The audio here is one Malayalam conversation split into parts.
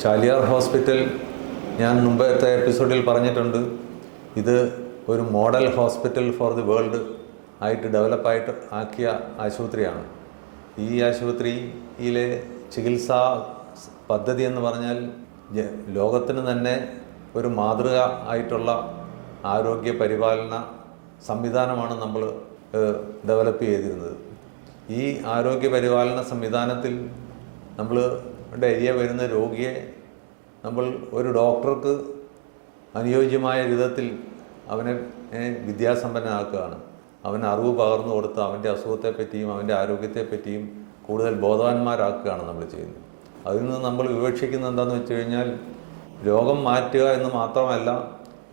ചാലിയാർ ഹോസ്പിറ്റൽ ഞാൻ മുമ്പത്തെ എപ്പിസോഡിൽ പറഞ്ഞിട്ടുണ്ട്. ഇത് ഒരു model hospital for the world ആയിട്ട് ഡെവലപ്പായിട്ട് ആക്കിയ ആശുപത്രിയാണ്. ഈ ആശുപത്രിയിലെ ചികിത്സാ പദ്ധതി എന്ന് പറഞ്ഞാൽ ലോകത്തിന് തന്നെ ഒരു മാതൃക ആയിട്ടുള്ള ആരോഗ്യ പരിപാലന സംവിധാനമാണ് നമ്മൾ ഡെവലപ്പ് ചെയ്തിരുന്നത്. ഈ ആരോഗ്യ പരിപാലന സംവിധാനത്തിൽ നമ്മൾ ഏരിയ വരുന്ന രോഗിയെ നമ്മൾ ഒരു ഡോക്ടർക്ക് അനുയോജ്യമായ വിധത്തിൽ അവനെ വിദ്യാസമ്പന്നനാക്കുകയാണ്. അവന് അറിവ് പകർന്നു കൊടുത്ത് അവൻ്റെ അസുഖത്തെപ്പറ്റിയും അവൻ്റെ ആരോഗ്യത്തെപ്പറ്റിയും കൂടുതൽ ബോധവാന്മാരാക്കുകയാണ് നമ്മൾ ചെയ്യുന്നത്. അതിൽ നിന്ന് നമ്മൾ വിവക്ഷിക്കുന്നത് എന്താണെന്ന് വെച്ച് കഴിഞ്ഞാൽ, രോഗം മാറ്റുക എന്ന് മാത്രമല്ല,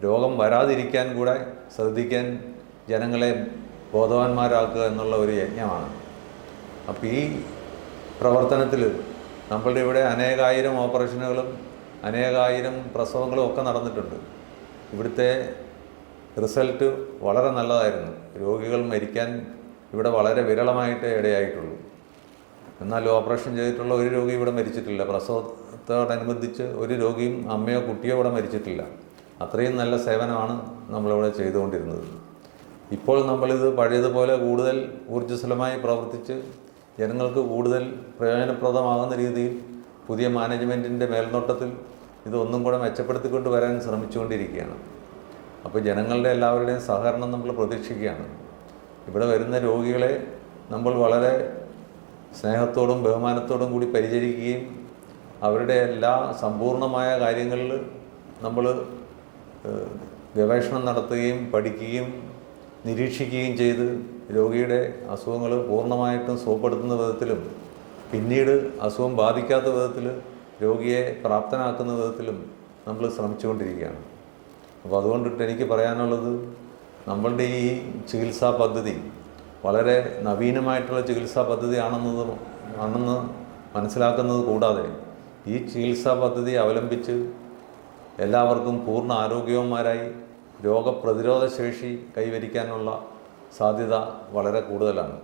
രോഗം വരാതിരിക്കാൻ കൂടെ ശ്രദ്ധിക്കാൻ ജനങ്ങളെ ബോധവാന്മാരാക്കുക എന്നുള്ള ഒരു യജ്ഞമാണ്. അപ്പോൾ ഈ പ്രവർത്തനത്തിൽ നമ്മളുടെ ഇവിടെ അനേകായിരം ഓപ്പറേഷനുകളും അനേകായിരം പ്രസവങ്ങളും ഒക്കെ നടന്നിട്ടുണ്ട്. ഇവിടുത്തെ റിസൾട്ട് വളരെ നല്ലതായിരുന്നു. രോഗികൾ മരിക്കാൻ ഇവിടെ വളരെ വിരളമായിട്ട് ഇടയായിട്ടുള്ളൂ. എന്നാൽ ഓപ്പറേഷൻ ചെയ്തിട്ടുള്ള ഒരു രോഗി ഇവിടെ മരിച്ചിട്ടില്ല. പ്രസവത്തോടനുബന്ധിച്ച് ഒരു രോഗിയും അമ്മയോ കുട്ടിയോ ഇവിടെ മരിച്ചിട്ടില്ല. അത്രയും നല്ല സേവനമാണ് നമ്മളിവിടെ ചെയ്തുകൊണ്ടിരുന്നത്. ഇപ്പോൾ നമ്മളിത് പഴയതുപോലെ കൂടുതൽ ഊർജ്ജസ്വലമായി പ്രവർത്തിച്ച് ജനങ്ങൾക്ക് കൂടുതൽ പ്രയോജനപ്രദമാകുന്ന രീതിയിൽ പുതിയ മാനേജ്മെൻറ്റിൻ്റെ മേൽനോട്ടത്തിൽ ഇതൊന്നും കൂടെ മെച്ചപ്പെടുത്തിക്കൊണ്ട് വരാൻ ശ്രമിച്ചുകൊണ്ടിരിക്കുകയാണ്. അപ്പോൾ ജനങ്ങളുടെ എല്ലാവരുടെയും സഹകരണം നമ്മൾ പ്രതീക്ഷിക്കുകയാണ്. ഇവിടെ വരുന്ന രോഗികളെ നമ്മൾ വളരെ സ്നേഹത്തോടും ബഹുമാനത്തോടും കൂടി പരിചരിക്കുകയും അവരുടെ എല്ലാ സമ്പൂർണ്ണമായ കാര്യങ്ങളിൽ നമ്മൾ ഗവേഷണം നടത്തുകയും പഠിക്കുകയും നിരീക്ഷിക്കുകയും ചെയ്ത് രോഗിയുടെ അസുഖങ്ങൾ പൂർണ്ണമായിട്ടും സുഖപ്പെടുത്തുന്ന വിധത്തിലും പിന്നീട് അസുഖം ബാധിക്കാത്ത വിധത്തിൽ രോഗിയെ പ്രാപ്തനാക്കുന്ന വിധത്തിലും നമ്മൾ ശ്രമിച്ചുകൊണ്ടിരിക്കുകയാണ്. അപ്പോൾ അതുകൊണ്ടിട്ട് എനിക്ക് പറയാനുള്ളത്, നമ്മളുടെ ഈ ചികിത്സാ പദ്ധതി വളരെ നവീനമായിട്ടുള്ള ചികിത്സാ പദ്ധതി ആണെന്ന് മനസ്സിലാക്കുന്നത് കൂടാതെ ഈ ചികിത്സാ പദ്ധതി അവലംബിച്ച് എല്ലാവർക്കും പൂർണ്ണ ആരോഗ്യവാന്മാരായി രോഗപ്രതിരോധ ശേഷി കൈവരിക്കാനുള്ള സാധ്യത വളരെ കൂടുതലാണ്.